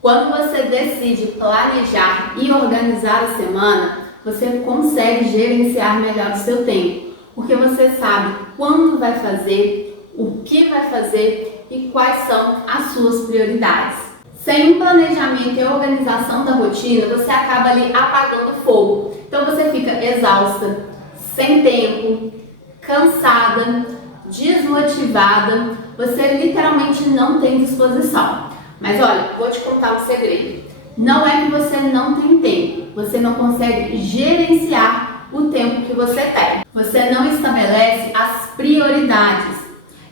Quando você decide planejar e organizar a semana, você consegue gerenciar melhor o seu tempo, porque você sabe quando vai fazer, o que vai fazer e quais são as suas prioridades. Sem um planejamento e organização da rotina, você acaba ali apagando fogo. Então você fica exausta, sem tempo, cansada, desmotivada, você literalmente não tem disposição. Mas olha, vou te contar um segredo. Não é que você não tem tempo, você não consegue gerenciar o tempo que você tem. Você não estabelece as prioridades.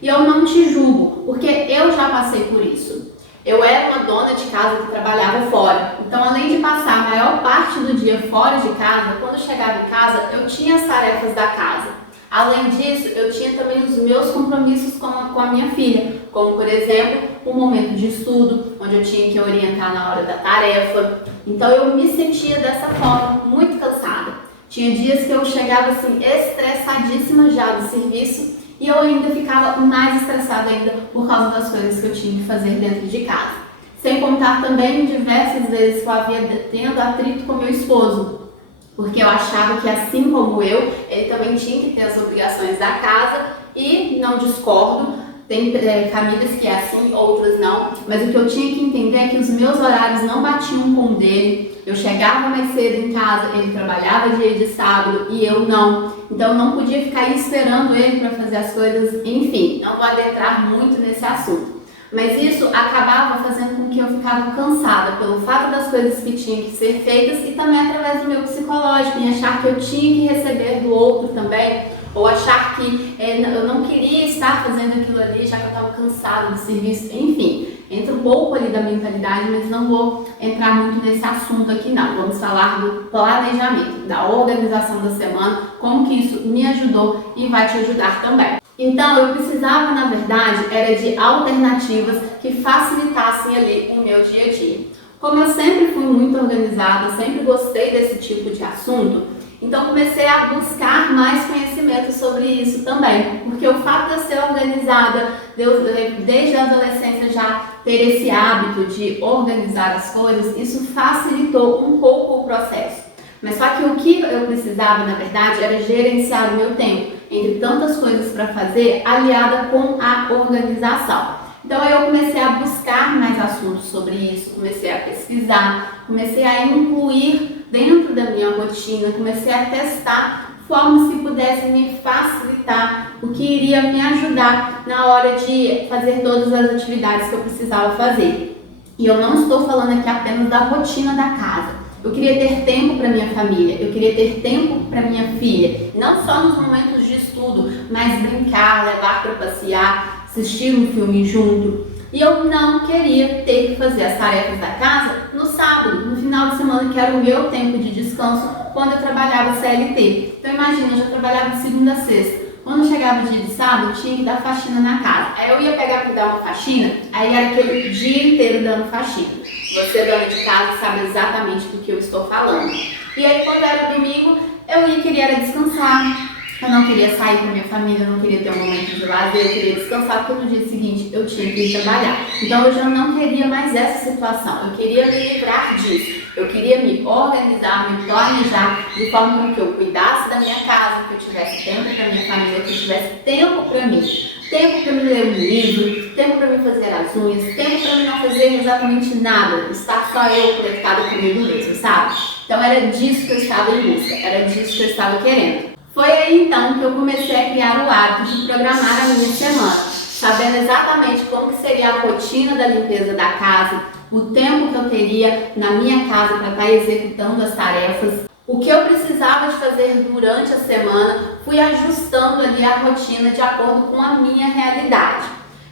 E eu não te julgo, porque eu já passei por isso. Eu era uma dona de casa que trabalhava fora. Então, além de passar a maior parte do dia fora de casa, quando chegava em casa, eu tinha as tarefas da casa. Além disso, eu tinha também os meus compromissos com a minha filha, como, por exemplo, um momento de estudo, onde eu tinha que orientar na hora da tarefa. Então, eu me sentia dessa forma, muito cansada. Tinha dias que eu chegava assim, estressadíssima já do serviço, e eu ainda ficava mais estressada ainda por causa das coisas que eu tinha que fazer dentro de casa. Sem contar também diversas vezes que eu havia tendo atrito com meu esposo, porque eu achava que assim como eu, ele também tinha que ter as obrigações da casa, e não discordo, tem famílias que é assim, outras não, mas o que eu tinha que entender é que os meus horários não batiam com o dele. Eu chegava mais cedo em casa, ele trabalhava dia de sábado e eu não, então eu não podia ficar esperando ele para fazer as coisas, enfim, não vou adentrar muito nesse assunto. Mas isso acabava fazendo com que eu ficava cansada pelo fato das coisas que tinham que ser feitas e também através do meu psicológico, em achar que eu tinha que receber do outro também, ou achar que eu não queria estar fazendo aquilo ali, já que eu estava cansada do serviço, enfim. Entra um pouco ali da mentalidade, mas não vou entrar muito nesse assunto aqui não. Vamos falar do planejamento, da organização da semana, como que isso me ajudou e vai te ajudar também. Então, eu precisava, na verdade, era de alternativas que facilitassem ali o meu dia a dia. Como eu sempre fui muito organizada, sempre gostei desse tipo de assunto, então comecei a buscar mais conhecimento sobre isso também, porque o fato de eu ser organizada, desde a adolescência já ter esse hábito de organizar as coisas, isso facilitou um pouco o processo. Mas só que o que eu precisava, na verdade, era gerenciar o meu tempo, entre tantas coisas para fazer, aliada com a organização. Então eu comecei a buscar mais assuntos sobre isso, comecei a pesquisar, comecei a incluir dentro da minha rotina, comecei a testar formas que pudessem me facilitar, o que iria me ajudar na hora de fazer todas as atividades que eu precisava fazer. E eu não estou falando aqui apenas da rotina da casa. Eu queria ter tempo para minha família, eu queria ter tempo para minha filha, não só nos momentos de estudo, mas brincar, levar para passear, assistir um filme junto. E eu não queria ter que fazer as tarefas da casa no sábado, no final de semana, que era o meu tempo de descanso, quando eu trabalhava CLT. Então imagina, eu já trabalhava de segunda a sexta. Quando chegava o dia de sábado, eu tinha que dar faxina na casa. Aí eu ia pegar para dar uma faxina, aí era aquele dia inteiro dando faxina. Você, dona de casa, sabe exatamente do que eu estou falando. E aí, quando era domingo, eu queria descansar. Eu não queria sair com a minha família, eu não queria ter um momento de lazer, eu queria descansar, porque no dia seguinte eu tinha que ir trabalhar. Então eu já não queria mais essa situação, eu queria me livrar disso. Eu queria me organizar, me planejar de forma que eu cuidasse da minha casa, que eu tivesse tempo para minha família, que eu tivesse tempo para mim. Tempo para me ler um livro, tempo para me fazer as unhas, tempo para me não fazer exatamente nada, estar só eu conectada comigo mesmo, sabe? Então era disso que eu estava em busca, era disso que eu estava querendo. Foi aí então que eu comecei a criar o hábito de programar a minha semana, sabendo exatamente como que seria a rotina da limpeza da casa, o tempo que eu teria na minha casa para estar executando as tarefas, o que eu precisava de fazer durante a semana, fui ajustando ali a rotina de acordo com a minha realidade,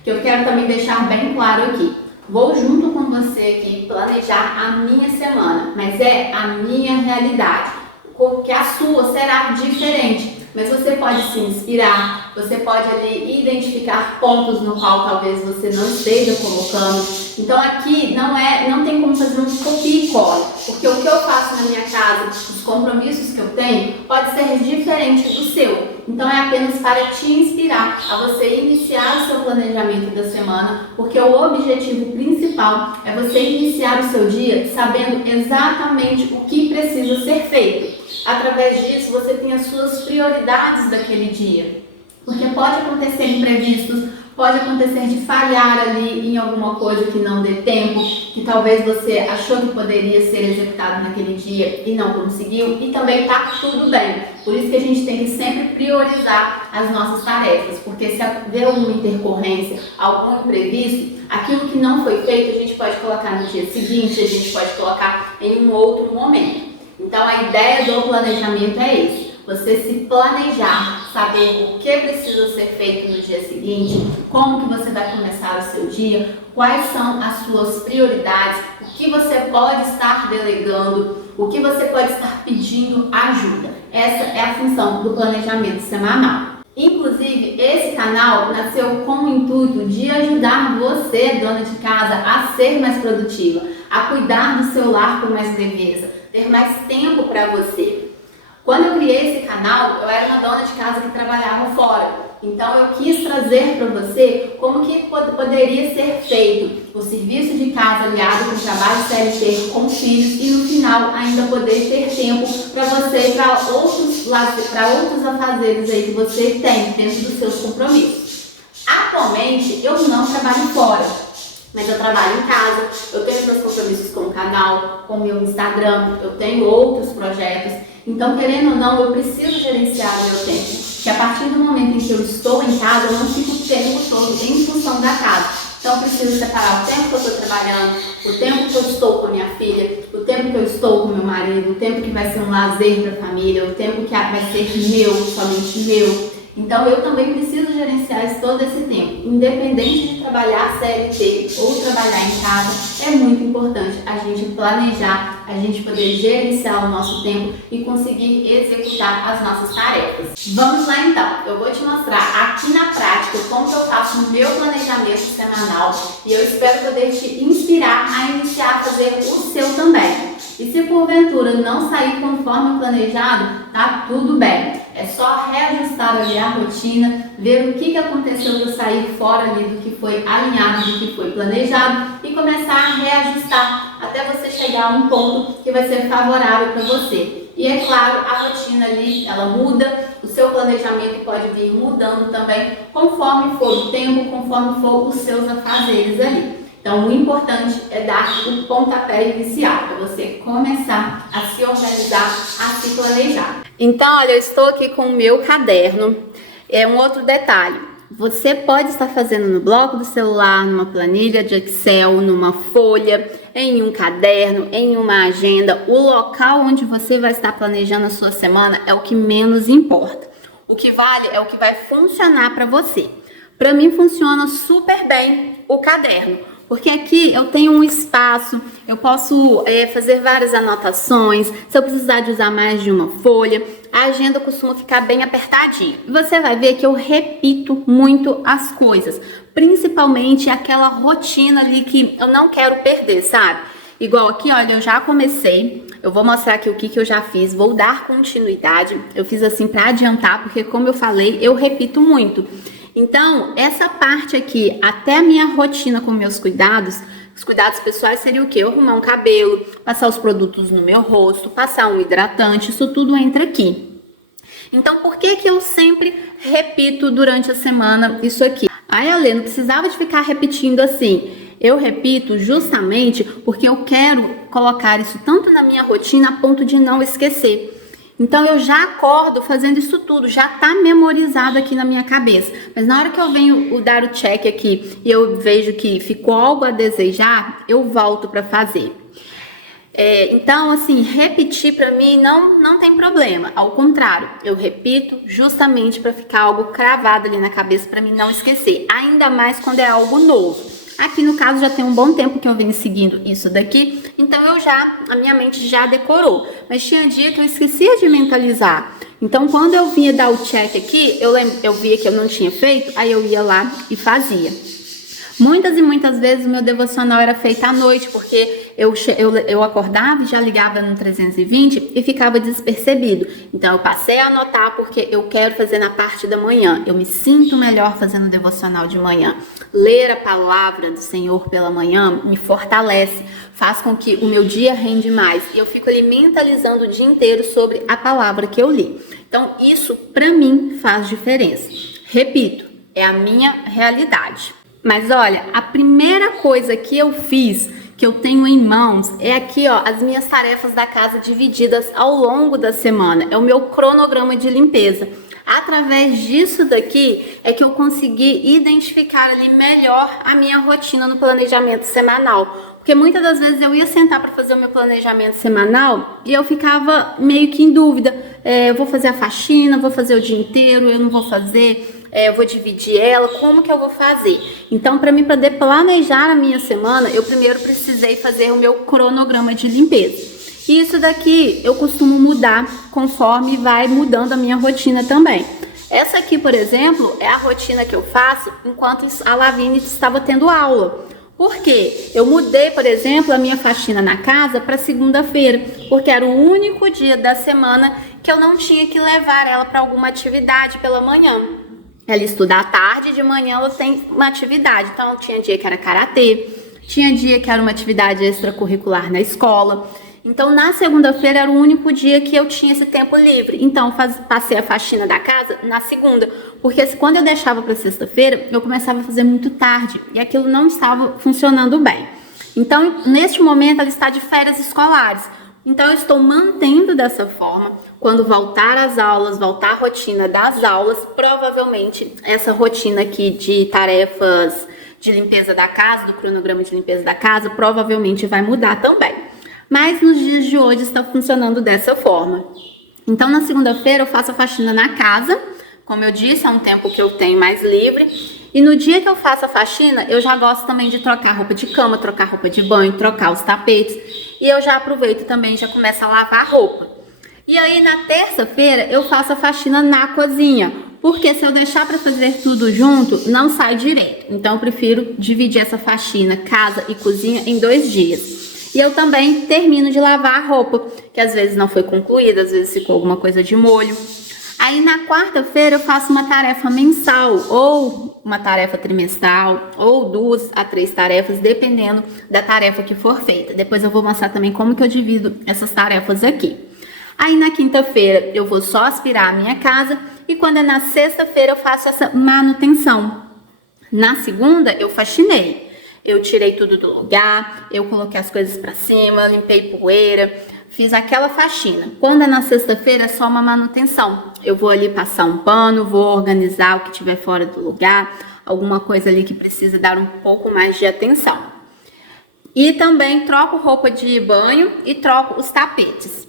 que eu quero também deixar bem claro aqui. Vou junto com você aqui planejar a minha semana, mas é a minha realidade. Que a sua será diferente, mas você pode se inspirar, você pode ali identificar pontos no qual talvez você não esteja colocando. Então aqui não tem como fazer um copia e cola, porque o que eu faço na minha casa, os compromissos que eu tenho pode ser diferente do seu. Então é apenas para te inspirar a você iniciar o seu planejamento da semana, porque o objetivo principal é você iniciar o seu dia sabendo exatamente o que precisa ser feito. Através disso, você tem as suas prioridades daquele dia. Porque pode acontecer imprevistos, pode acontecer de falhar ali em alguma coisa que não dê tempo, que talvez você achou que poderia ser executado naquele dia e não conseguiu, e também tá tudo bem. Por isso que a gente tem que sempre priorizar as nossas tarefas, porque se haver alguma intercorrência, algum imprevisto, aquilo que não foi feito a gente pode colocar no dia seguinte, a gente pode colocar em um outro momento. Então a ideia do planejamento é esse. Você se planejar, saber o que precisa ser feito no dia seguinte, como que você vai começar o seu dia, quais são as suas prioridades, o que você pode estar delegando, o que você pode estar pedindo ajuda. Essa é a função do planejamento semanal. Inclusive, esse canal nasceu com o intuito de ajudar você, dona de casa, a ser mais produtiva, a cuidar do seu lar com mais leveza, ter mais tempo para você. Quando eu criei esse canal, eu era uma dona de casa que trabalhava fora. Então eu quis trazer para você como que poderia ser feito o serviço de casa aliado com o trabalho CLT com filhos e no final ainda poder ter tempo para você e para outros afazeres aí que você tem dentro dos seus compromissos. Atualmente eu não trabalho fora, mas eu trabalho em casa, eu tenho meus compromissos com o canal, com o meu Instagram, eu tenho outros projetos. Então, querendo ou não, eu preciso gerenciar o meu tempo. Que a partir do momento em que eu estou em casa, eu não fico o tempo todo em função da casa. Então, eu preciso separar o tempo que eu estou trabalhando, o tempo que eu estou com a minha filha, o tempo que eu estou com o meu marido, o tempo que vai ser um lazer para a família, o tempo que vai ser meu, somente meu. Então, eu também preciso gerenciar todo esse tempo. Independente de trabalhar CLT ou trabalhar em casa, é muito importante a gente planejar, a gente poder gerenciar o nosso tempo e conseguir executar as nossas tarefas. Vamos lá então, eu vou te mostrar aqui na prática como eu faço o meu planejamento semanal e eu espero poder te inspirar a iniciar a fazer o seu também. E se porventura não sair conforme planejado, tá tudo bem. É só reajustar ali a rotina, ver o que aconteceu para sair fora ali do que foi alinhado, do que foi planejado e começar a reajustar até você chegar a um ponto que vai ser favorável para você. E é claro, a rotina ali, ela muda, o seu planejamento pode vir mudando também conforme for o tempo, conforme for os seus afazeres ali. Então, o importante é dar o pontapé inicial, para você começar a se organizar, a se planejar. Então, olha, eu estou aqui com o meu caderno. É um outro detalhe. Você pode estar fazendo no bloco do celular, numa planilha de Excel, numa folha, em um caderno, em uma agenda. O local onde você vai estar planejando a sua semana é o que menos importa. O que vale é o que vai funcionar para você. Para mim, funciona super bem o caderno. Porque aqui eu tenho um espaço, eu posso fazer várias anotações, se eu precisar de usar mais de uma folha, a agenda costuma ficar bem apertadinha. E você vai ver que eu repito muito as coisas, principalmente aquela rotina ali que eu não quero perder, sabe? Igual aqui, olha, eu já comecei, eu vou mostrar aqui o que eu já fiz, vou dar continuidade, eu fiz assim para adiantar, porque como eu falei, eu repito muito. Então, essa parte aqui, até a minha rotina com meus cuidados, os cuidados pessoais seria o quê? Eu arrumar um cabelo, passar os produtos no meu rosto, passar um hidratante, isso tudo entra aqui. Então, por que eu sempre repito durante a semana isso aqui? Ai, Alê, não precisava de ficar repetindo assim. Eu repito justamente porque eu quero colocar isso tanto na minha rotina a ponto de não esquecer. Então eu já acordo fazendo isso tudo, já tá memorizado aqui na minha cabeça. Mas na hora que eu venho dar o check aqui e eu vejo que ficou algo a desejar, eu volto para fazer. Então, assim, repetir para mim não tem problema. Ao contrário, eu repito justamente para ficar algo cravado ali na cabeça para mim não esquecer. Ainda mais quando é algo novo. Aqui no caso já tem um bom tempo que eu venho seguindo isso daqui, então a minha mente já decorou. Mas tinha dia que eu esquecia de mentalizar. Então quando eu vinha dar o check aqui, eu via que eu não tinha feito, aí eu ia lá e fazia. Muitas e muitas vezes o meu devocional era feito à noite, porque eu acordava e já ligava no 320 e ficava despercebido. Então eu passei a anotar porque eu quero fazer na parte da manhã. Eu me sinto melhor fazendo devocional de manhã. Ler a palavra do Senhor pela manhã me fortalece, faz com que o meu dia rende mais. E eu fico ali mentalizando o dia inteiro sobre a palavra que eu li. Então isso para mim faz diferença. Repito, é a minha realidade. Mas olha, a primeira coisa que eu fiz, que eu tenho em mãos, é aqui, ó, as minhas tarefas da casa divididas ao longo da semana. É o meu cronograma de limpeza. Através disso daqui é que eu consegui identificar ali melhor a minha rotina no planejamento semanal. Porque muitas das vezes eu ia sentar para fazer o meu planejamento semanal e eu ficava meio que em dúvida. Eu vou fazer a faxina, vou fazer o dia inteiro, eu não vou fazer, eu vou dividir ela, como que eu vou fazer? Então, para mim poder planejar a minha semana, eu primeiro precisei fazer o meu cronograma de limpeza. E isso daqui eu costumo mudar conforme vai mudando a minha rotina também. Essa aqui, por exemplo, é a rotina que eu faço enquanto a Lavínia estava tendo aula. Por quê? Eu mudei, por exemplo, a minha faxina na casa para segunda-feira, porque era o único dia da semana que eu não tinha que levar ela para alguma atividade pela manhã. Ela estuda à tarde, de manhã ela tem uma atividade. Então, tinha dia que era karatê, tinha dia que era uma atividade extracurricular na escola. Então, na segunda-feira era o único dia que eu tinha esse tempo livre. Então, passei a faxina da casa na segunda. Porque quando eu deixava para sexta-feira, eu começava a fazer muito tarde. E aquilo não estava funcionando bem. Então, neste momento, ela está de férias escolares. Então, eu estou mantendo dessa forma. Quando voltar às aulas, voltar à rotina das aulas, provavelmente essa rotina aqui de tarefas de limpeza da casa, do cronograma de limpeza da casa, provavelmente vai mudar também. Mas nos dias de hoje está funcionando dessa forma. Então, na segunda-feira eu faço a faxina na casa. Como eu disse, é um tempo que eu tenho mais livre. E no dia que eu faço a faxina, eu já gosto também de trocar roupa de cama, trocar roupa de banho, trocar os tapetes. E eu já aproveito também e já começo a lavar a roupa. E aí, na terça-feira, eu faço a faxina na cozinha. Porque se eu deixar para fazer tudo junto, não sai direito. Então, eu prefiro dividir essa faxina, casa e cozinha, em 2 dias. E eu também termino de lavar a roupa, que às vezes não foi concluída, às vezes ficou alguma coisa de molho. Aí na quarta-feira eu faço uma tarefa mensal, ou uma tarefa trimestral, ou 2 a 3 tarefas, dependendo da tarefa que for feita. Depois eu vou mostrar também como que eu divido essas tarefas aqui. Aí na quinta-feira eu vou só aspirar a minha casa, e quando é na sexta-feira eu faço essa manutenção. Na segunda eu faxinei. Eu tirei tudo do lugar, eu coloquei as coisas pra cima, limpei poeira, fiz aquela faxina. Quando é na sexta-feira é só uma manutenção. Eu vou ali passar um pano, vou organizar o que tiver fora do lugar, alguma coisa ali que precisa dar um pouco mais de atenção. E também troco roupa de banho e troco os tapetes.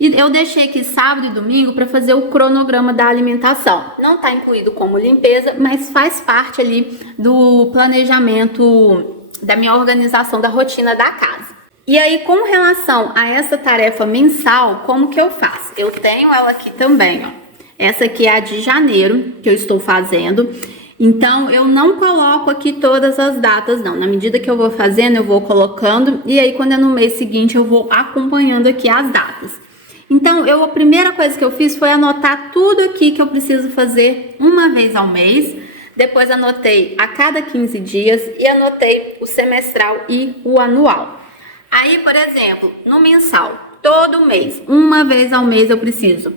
E eu deixei aqui sábado e domingo para fazer o cronograma da alimentação. Não está incluído como limpeza, mas faz parte ali do planejamento da minha organização da rotina da casa. E aí, com relação a essa tarefa mensal, como que eu faço? Eu tenho ela aqui também, ó. Essa aqui é a de janeiro que eu estou fazendo. Então, eu não coloco aqui todas as datas, não. Na medida que eu vou fazendo, eu vou colocando. E aí, quando é no mês seguinte, eu vou acompanhando aqui as datas. Então, a primeira coisa que eu fiz foi anotar tudo aqui que eu preciso fazer uma vez ao mês. Depois anotei a cada 15 dias e anotei o semestral e o anual. Aí, por exemplo, no mensal, todo mês, uma vez ao mês eu preciso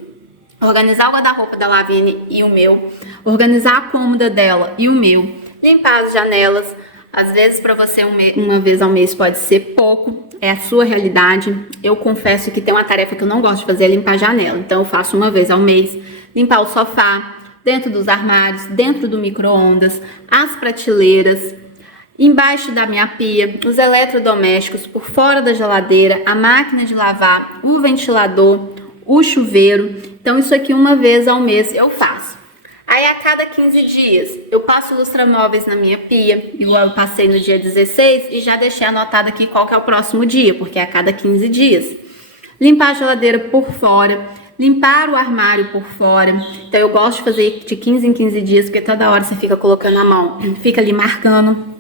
organizar o guarda-roupa da Lavínia e o meu, organizar a cômoda dela e o meu, limpar as janelas. Às vezes, para você, uma vez ao mês pode ser pouco. É a sua realidade. Eu confesso que tem uma tarefa que eu não gosto de fazer, é limpar a janela. Então, eu faço uma vez ao mês. Limpar o sofá, dentro dos armários, dentro do micro-ondas, as prateleiras, embaixo da minha pia, os eletrodomésticos, por fora da geladeira, a máquina de lavar, o ventilador, o chuveiro. Então, isso aqui uma vez ao mês eu faço. Aí, a cada 15 dias, eu passo lustramóveis na minha pia, igual eu passei no dia 16 e já deixei anotado aqui qual que é o próximo dia, porque é a cada 15 dias. Limpar a geladeira por fora, limpar o armário por fora. Então, eu gosto de fazer de 15 em 15 dias, porque toda hora você fica colocando a mão, fica ali marcando.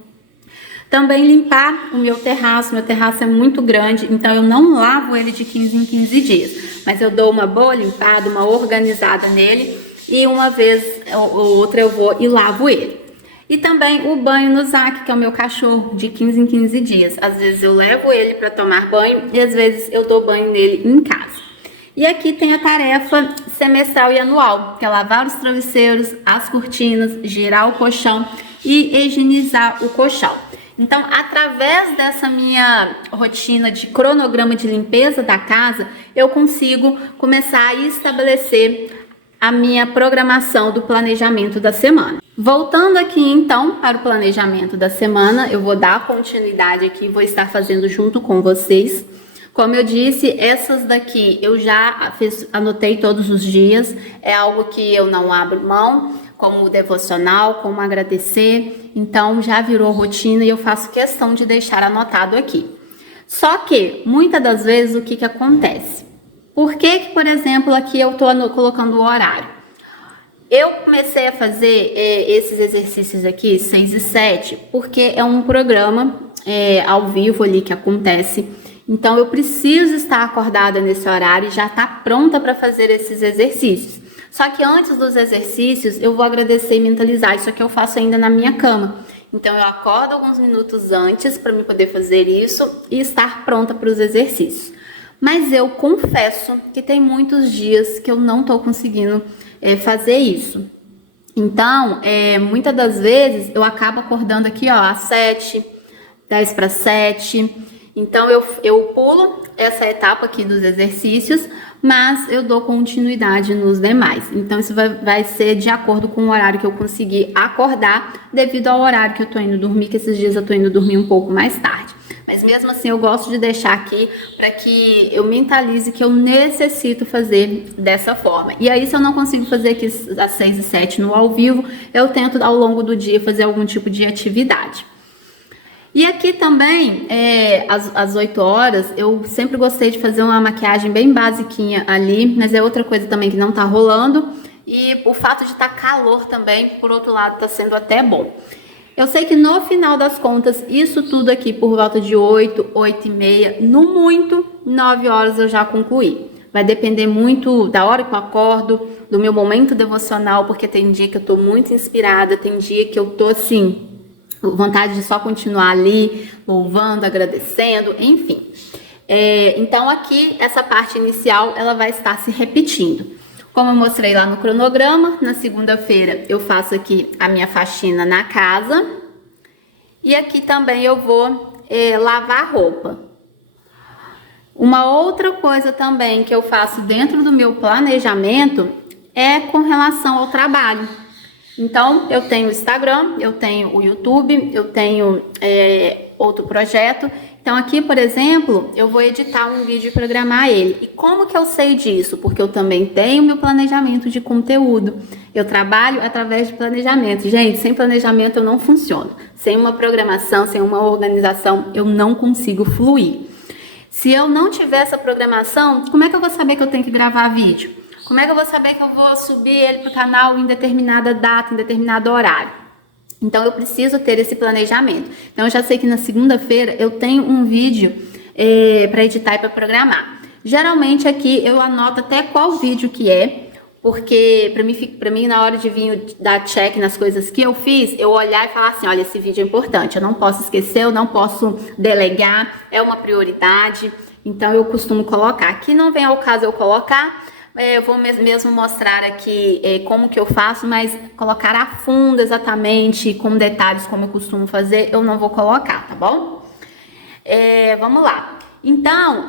Também limpar o meu terraço é muito grande, então eu não lavo ele de 15 em 15 dias, mas eu dou uma boa limpada, uma organizada nele e uma vez ou outra eu vou e lavo ele. E também o banho no Zac, que é o meu cachorro, de 15 em 15 dias. Às vezes eu levo ele para tomar banho e às vezes eu dou banho nele em casa. E aqui tem a tarefa semestral e anual, que é lavar os travesseiros, as cortinas, girar o colchão e higienizar o colchão. Então, através dessa minha rotina de cronograma de limpeza da casa, eu consigo começar a estabelecer a minha programação do planejamento da semana. Voltando aqui então para o planejamento da semana, eu vou dar continuidade aqui, vou estar fazendo junto com vocês. Como eu disse, essas daqui eu já anotei todos os dias, é algo que eu não abro mão, como o devocional, como agradecer, então já virou rotina e eu faço questão de deixar anotado aqui. Só que, muitas das vezes, o que acontece? Por que, por exemplo, aqui eu estou colocando o horário? Eu comecei a fazer esses exercícios aqui, 6 e 7, porque é um programa ao vivo ali que acontece. Então, eu preciso estar acordada nesse horário e já estar pronta para fazer esses exercícios. Só que antes dos exercícios, eu vou agradecer e mentalizar. Isso aqui eu faço ainda na minha cama. Então, eu acordo alguns minutos antes para me poder fazer isso e estar pronta para os exercícios. Mas eu confesso que tem muitos dias que eu não estou conseguindo fazer isso. Então, muitas das vezes, eu acabo acordando aqui, ó, às 7, 10 para 7. Então, eu pulo essa etapa aqui dos exercícios, mas eu dou continuidade nos demais. Então, isso vai ser de acordo com o horário que eu conseguir acordar, devido ao horário que eu tô indo dormir, que esses dias eu tô indo dormir um pouco mais tarde. Mas mesmo assim, eu gosto de deixar aqui para que eu mentalize que eu necessito fazer dessa forma. E aí, se eu não consigo fazer aqui às 6 e 7 no ao vivo, eu tento ao longo do dia fazer algum tipo de atividade. E aqui também, às 8 horas, eu sempre gostei de fazer uma maquiagem bem basiquinha ali, mas é outra coisa também que não tá rolando. E o fato de estar calor também, por outro lado, tá sendo até bom. Eu sei que no final das contas, isso tudo aqui por volta de 8, 8 e meia, no muito, 9 horas eu já concluí. Vai depender muito da hora que eu acordo, do meu momento devocional, porque tem dia que eu tô muito inspirada, tem dia que eu tô assim, vontade de só continuar ali, louvando, agradecendo, enfim. Então aqui, essa parte inicial, ela vai estar se repetindo. Como eu mostrei lá no cronograma, na segunda-feira eu faço aqui a minha faxina na casa. E aqui também eu vou lavar roupa. Uma outra coisa também que eu faço dentro do meu planejamento é com relação ao trabalho. Então, eu tenho o Instagram, eu tenho o YouTube, eu tenho outro projeto. Então, aqui, por exemplo, eu vou editar um vídeo e programar ele. E como que eu sei disso? Porque eu também tenho meu planejamento de conteúdo. Eu trabalho através de planejamento. Gente, sem planejamento eu não funciono. Sem uma programação, sem uma organização, eu não consigo fluir. Se eu não tiver essa programação, como é que eu vou saber que eu tenho que gravar vídeo? Como é que eu vou saber que eu vou subir ele para o canal em determinada data, em determinado horário? Então, eu preciso ter esse planejamento. Então, eu já sei que na segunda-feira eu tenho um vídeo para editar e para programar. Geralmente, aqui eu anoto até qual vídeo que é, porque para mim, na hora de vir dar check nas coisas que eu fiz, eu olhar e falar assim, olha, esse vídeo é importante, eu não posso esquecer, eu não posso delegar, é uma prioridade. Então, eu costumo colocar. Aqui não vem ao caso eu colocar, eu vou mesmo mostrar aqui como que eu faço, mas colocar a fundo exatamente, com detalhes como eu costumo fazer, eu não vou colocar, tá bom? Vamos lá. Então,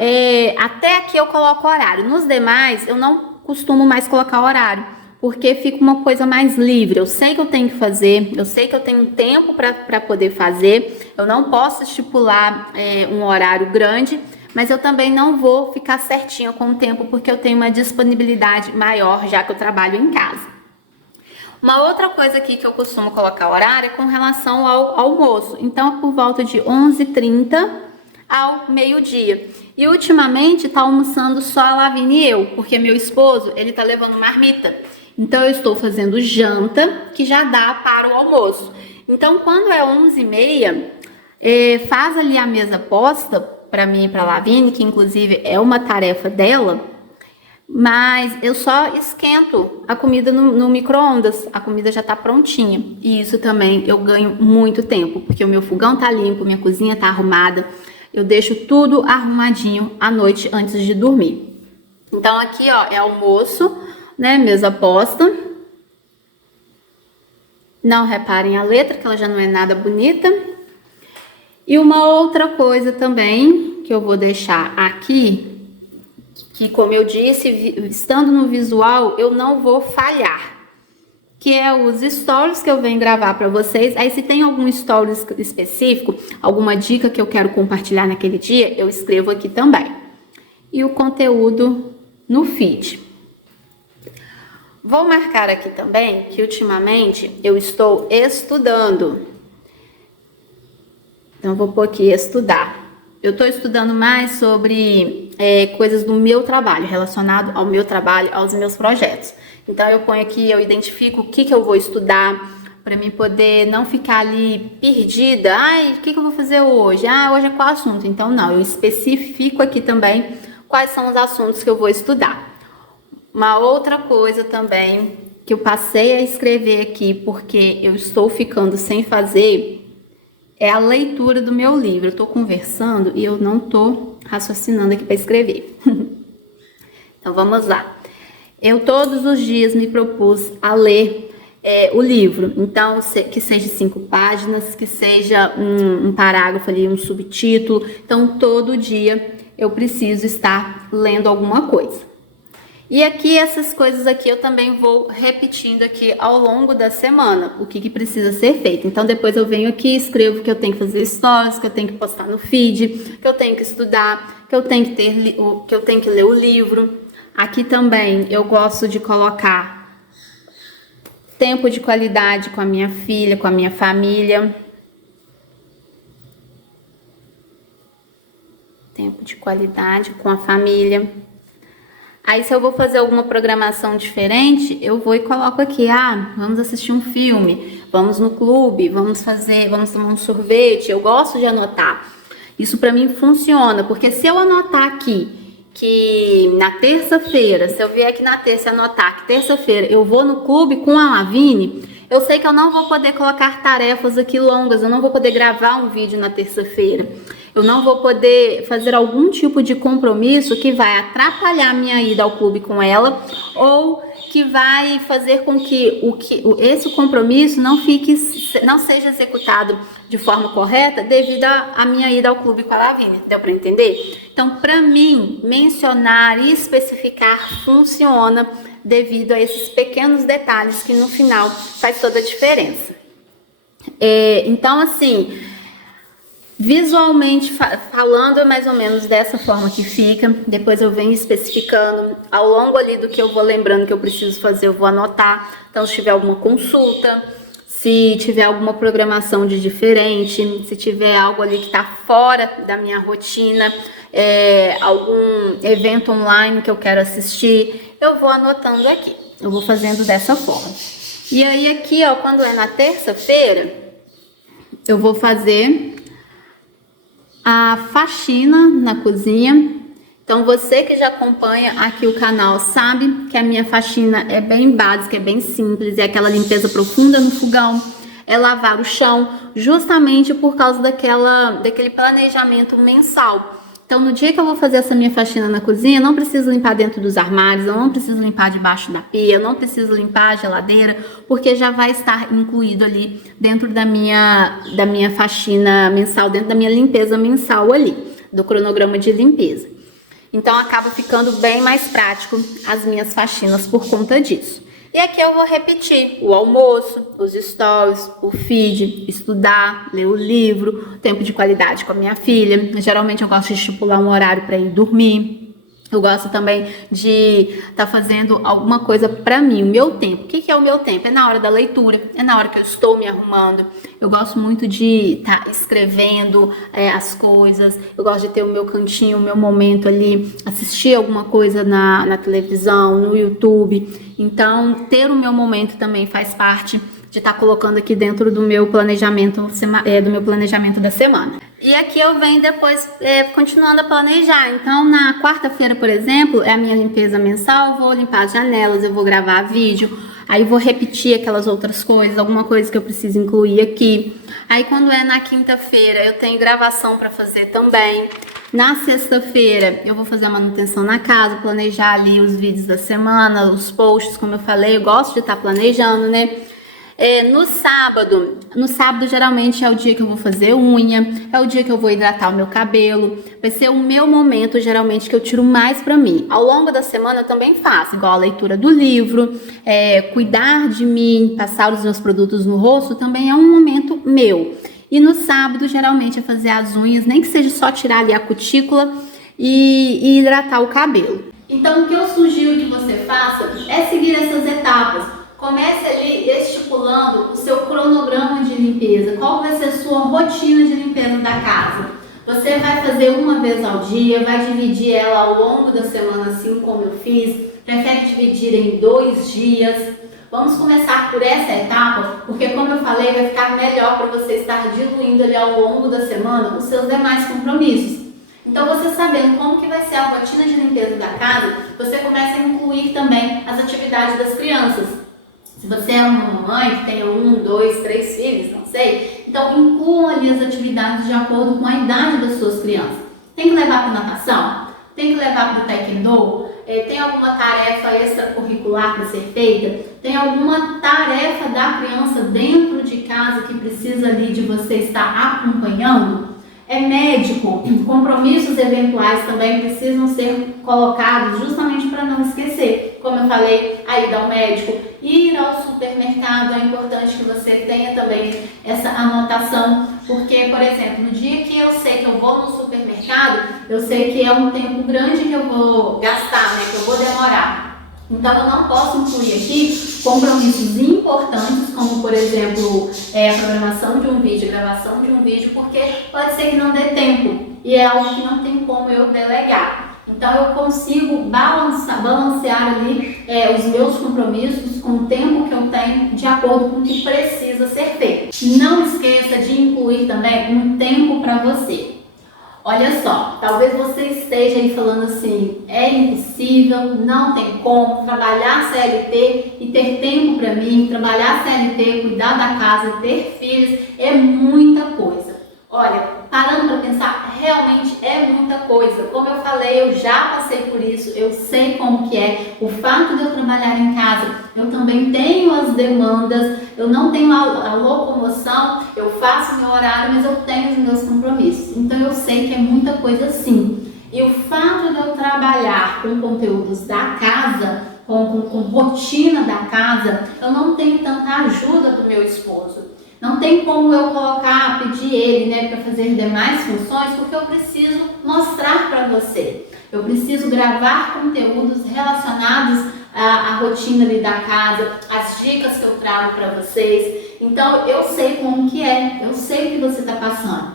até aqui eu coloco horário. Nos demais, eu não costumo mais colocar horário, porque fica uma coisa mais livre. Eu sei que eu tenho que fazer, eu sei que eu tenho tempo para poder fazer, eu não posso estipular um horário grande, mas eu também não vou ficar certinha com o tempo, porque eu tenho uma disponibilidade maior, já que eu trabalho em casa. Uma outra coisa aqui que eu costumo colocar horário é com relação ao almoço. Então, é por volta de 11h30 ao meio-dia. E ultimamente tá almoçando só a Lavínia e eu, porque meu esposo, ele tá levando marmita. Então, eu estou fazendo janta, que já dá para o almoço. Então, quando é 11h30... Faz ali a mesa posta para mim e para a Lavínia, que inclusive é uma tarefa dela, mas eu só esquento a comida no micro-ondas, a comida já tá prontinha. E isso também eu ganho muito tempo, porque o meu fogão tá limpo, minha cozinha tá arrumada, eu deixo tudo arrumadinho à noite antes de dormir. Então aqui, ó, é almoço, né, mesa posta. Não reparem a letra, que ela já não é nada bonita. E uma outra coisa também, que eu vou deixar aqui, que como eu disse, estando no visual, eu não vou falhar, que é os stories que eu venho gravar para vocês. Aí se tem algum stories específico, alguma dica que eu quero compartilhar naquele dia, eu escrevo aqui também. E o conteúdo no feed. Vou marcar aqui também que ultimamente eu estou estudando. Então vou pôr aqui estudar. Eu estou estudando mais sobre coisas do meu trabalho, relacionado ao meu trabalho, aos meus projetos. Então eu ponho aqui, eu identifico o que eu vou estudar, para mim poder não ficar ali perdida. Ai, o que eu vou fazer hoje? Ah, hoje é qual assunto? Então não, eu especifico aqui também quais são os assuntos que eu vou estudar. Uma outra coisa também que eu passei a escrever aqui, porque eu estou ficando sem fazer, é a leitura do meu livro. Eu tô conversando e eu não tô raciocinando aqui para escrever. Então vamos lá. Eu todos os dias me propus a ler o livro. Então, que seja 5 páginas, que seja um parágrafo ali, um subtítulo. Então, todo dia eu preciso estar lendo alguma coisa. E aqui, essas coisas aqui, eu também vou repetindo aqui ao longo da semana, o que precisa ser feito. Então, depois eu venho aqui, escrevo que eu tenho que fazer stories, que eu tenho que postar no feed, que eu tenho que estudar, que eu tenho que ler o livro. Aqui também eu gosto de colocar tempo de qualidade com a minha filha, com a minha família. Tempo de qualidade com a família. Aí se eu vou fazer alguma programação diferente, eu vou e coloco aqui, vamos assistir um filme, vamos no clube, vamos tomar um sorvete. Eu gosto de anotar. Isso pra mim funciona, porque se eu anotar aqui que na terça-feira, se eu vier aqui na terça e anotar que terça-feira eu vou no clube com a Lavínia, eu sei que eu não vou poder colocar tarefas aqui longas, eu não vou poder gravar um vídeo na terça-feira. Eu não vou poder fazer algum tipo de compromisso que vai atrapalhar a minha ida ao clube com ela, ou que vai fazer com que esse compromisso não seja executado de forma correta devido à minha ida ao clube com a Lavínia. Deu para entender? Então, para mim, mencionar e especificar funciona devido a esses pequenos detalhes que no final faz toda a diferença. Então, assim, visualmente falando, é mais ou menos dessa forma que fica. Depois eu venho especificando ao longo ali do que eu vou lembrando que eu preciso fazer, eu vou anotar. Então, se tiver alguma consulta, se tiver alguma programação de diferente, se tiver algo ali que está fora da minha rotina, algum evento online que eu quero assistir, eu vou anotando aqui. Eu vou fazendo dessa forma. E aí aqui, ó, quando é na terça-feira, eu vou fazer a faxina na cozinha. Então você que já acompanha aqui o canal sabe que a minha faxina é bem básica, é bem simples, é aquela limpeza profunda no fogão, é lavar o chão, justamente por causa daquele planejamento mensal. Então no dia que eu vou fazer essa minha faxina na cozinha, eu não preciso limpar dentro dos armários, eu não preciso limpar debaixo da pia, eu não preciso limpar a geladeira, porque já vai estar incluído ali dentro da minha faxina mensal, dentro da minha limpeza mensal ali, do cronograma de limpeza. Então acaba ficando bem mais prático as minhas faxinas por conta disso. E aqui eu vou repetir o almoço, os stories, o feed, estudar, ler o livro, tempo de qualidade com a minha filha. Geralmente eu gosto de estipular um horário para ir dormir. Eu gosto também de estar fazendo alguma coisa para mim, o meu tempo. O que é o meu tempo? É na hora da leitura, é na hora que eu estou me arrumando. Eu gosto muito de estar escrevendo as coisas. Eu gosto de ter o meu cantinho, o meu momento ali, assistir alguma coisa na televisão, no YouTube. Então, ter o meu momento também faz parte de estar colocando aqui dentro do meu planejamento, da semana. E aqui eu venho depois continuando a planejar. Então, na quarta-feira, por exemplo, é a minha limpeza mensal. Eu vou limpar as janelas, eu vou gravar vídeo. Aí vou repetir aquelas outras coisas, alguma coisa que eu preciso incluir aqui. Aí quando é na quinta-feira, eu tenho gravação para fazer também. Na sexta-feira, eu vou fazer a manutenção na casa, planejar ali os vídeos da semana, os posts, como eu falei, eu gosto de estar planejando, né? No sábado geralmente é o dia que eu vou fazer unha, é o dia que eu vou hidratar o meu cabelo, vai ser o meu momento geralmente que eu tiro mais pra mim. Ao longo da semana eu também faço, igual a leitura do livro, cuidar de mim, passar os meus produtos no rosto também é um momento meu. E no sábado geralmente é fazer as unhas, nem que seja só tirar ali a cutícula e hidratar o cabelo. Então o que eu sugiro que você faça é seguir essas etapas. Comece ali estipulando o seu cronograma de limpeza. Qual vai ser a sua rotina de limpeza da casa? Você vai fazer uma vez ao dia, vai dividir ela ao longo da semana, assim como eu fiz. Prefere dividir em 2 dias. Vamos começar por essa etapa, porque como eu falei, vai ficar melhor para você estar diluindo ali ao longo da semana os seus demais compromissos. Então, você sabendo como que vai ser a rotina de limpeza da casa, você começa a incluir também as atividades das crianças. Se você é uma mãe que tenha 1, 2, 3 filhos, não sei, então incluam ali as atividades de acordo com a idade das suas crianças. Tem que levar para natação? Tem que levar para o taekwondo? Tem alguma tarefa extracurricular para ser feita? Tem alguma tarefa da criança dentro de casa que precisa ali de você estar acompanhando? É médico, compromissos eventuais também precisam ser colocados justamente para não esquecer. Como eu falei, a ida ao médico, ir ao supermercado, é importante que você tenha também essa anotação, porque, por exemplo, no dia que eu sei que eu vou no supermercado, eu sei que é um tempo grande que eu vou gastar, né, que eu vou demorar. Então, eu não posso incluir aqui compromissos importantes, como, por exemplo, a programação de um vídeo, a gravação de um vídeo, porque pode ser que não dê tempo e é algo que não tem como eu delegar. Então, eu consigo balancear ali os meus compromissos com o tempo que eu tenho de acordo com o que precisa ser feito. Não esqueça de incluir também um tempo para você. Olha só, talvez você esteja aí falando assim, é impossível, não tem como trabalhar CLT e ter tempo para mim, trabalhar CLT, cuidar da casa, ter filhos, é muita coisa. Olha, parando para pensar, realmente é muita coisa. Como eu falei, eu já passei por isso, eu sei como que é. O fato de eu trabalhar em casa, eu também tenho as demandas, eu não tenho a locomoção, eu faço meu horário, mas eu tenho os meus compromissos. Então eu sei que é muita coisa sim. E o fato de eu trabalhar com conteúdos da casa, com rotina da casa, eu não tenho tanta ajuda do meu esposo. Não tem como eu pedir ele, né, para fazer demais funções, porque eu preciso mostrar para você. Eu preciso gravar conteúdos relacionados à rotina ali da casa, as dicas que eu trago para vocês. Então, eu sei como que é, eu sei o que você está passando.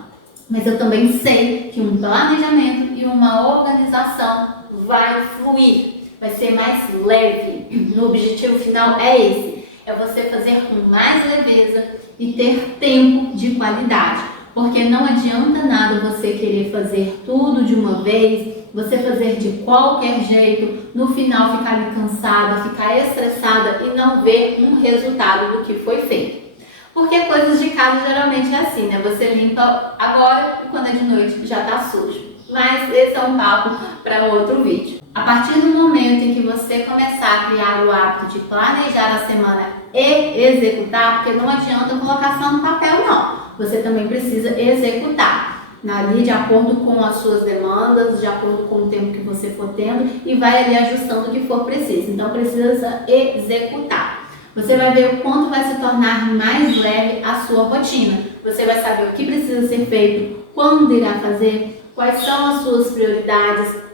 Mas eu também sei que um planejamento e uma organização vai fluir, vai ser mais leve. O objetivo final é esse. É você fazer com mais leveza e ter tempo de qualidade. Porque não adianta nada você querer fazer tudo de uma vez, você fazer de qualquer jeito, no final ficar ali cansada, ficar estressada e não ver um resultado do que foi feito. Porque coisas de casa geralmente é assim, né? Você limpa agora e quando é de noite já tá sujo. Mas esse é um papo para outro vídeo. A partir do momento em que você começar a criar o hábito de planejar a semana e executar, porque não adianta colocar só no papel não, você também precisa executar ali de acordo com as suas demandas, de acordo com o tempo que você for tendo e vai ali ajustando o que for preciso. Então precisa executar. Você vai ver o quanto vai se tornar mais leve a sua rotina. Você vai saber o que precisa ser feito, quando irá fazer, quais são as suas prioridades,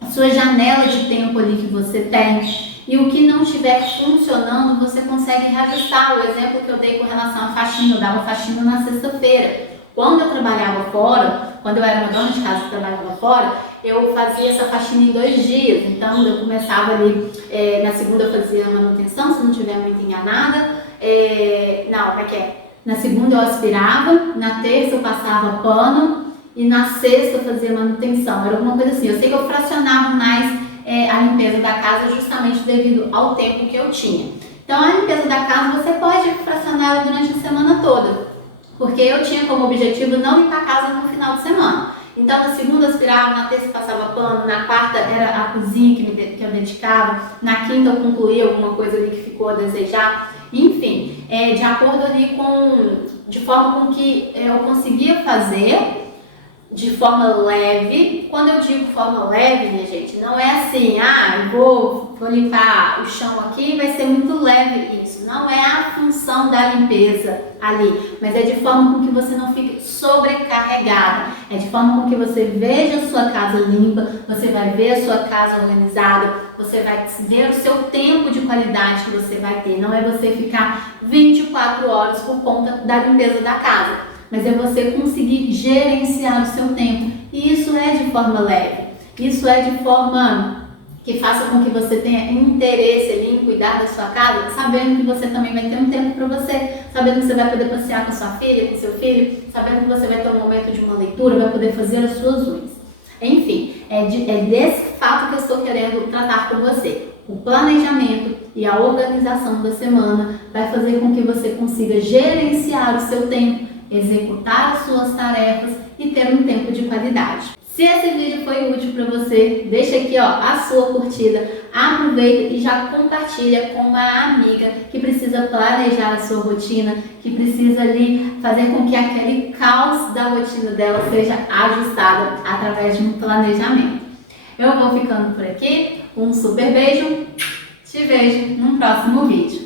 a sua janela de tempo ali que você tem, e o que não estiver funcionando, você consegue reajustar. O exemplo que eu dei com relação à faxina, eu dava faxina na sexta-feira. Quando eu trabalhava fora, quando eu era uma dona de casa que trabalhava fora, eu fazia essa faxina em 2 dias. Então eu começava ali, na segunda eu fazia a manutenção, se não estiver muito enganada, Não, como é que é? Na segunda eu aspirava, na terça eu passava pano e na sexta eu fazia manutenção. Era alguma coisa assim. Eu sei que eu fracionava mais a limpeza da casa justamente devido ao tempo que eu tinha. Então a limpeza da casa você pode fracionar ela durante a semana toda, porque eu tinha como objetivo não limpar a casa no final de semana. Então na segunda eu aspirava, na terça eu passava pano, na quarta era a cozinha que eu dedicava, na quinta eu concluía alguma coisa ali que ficou a desejar. Enfim, de acordo ali de forma com que eu conseguia fazer de forma leve. Quando eu digo forma leve, minha gente, não é assim, eu vou limpar o chão aqui, vai ser muito leve isso. Não é a função da limpeza ali, mas é de forma com que você não fique sobrecarregada. É de forma com que você veja a sua casa limpa, você vai ver a sua casa organizada, você vai ver o seu tempo de qualidade que você vai ter. Não é você ficar 24 horas por conta da limpeza da casa, mas é você conseguir gerenciar o seu tempo. E isso é de forma leve, isso é de forma que faça com que você tenha interesse ali em cuidar da sua casa, sabendo que você também vai ter um tempo para você, sabendo que você vai poder passear com sua filha, com seu filho, sabendo que você vai ter um momento de uma leitura, vai poder fazer as suas unhas. Enfim, é desse fato que eu estou querendo tratar com você. O planejamento e a organização da semana vai fazer com que você consiga gerenciar o seu tempo, executar as suas tarefas e ter um tempo de qualidade. Se esse vídeo foi útil para você, deixa aqui a sua curtida, aproveita e já compartilha com uma amiga que precisa planejar a sua rotina, que precisa ali fazer com que aquele caos da rotina dela seja ajustada através de um planejamento. Eu vou ficando por aqui, um super beijo, te vejo no próximo vídeo.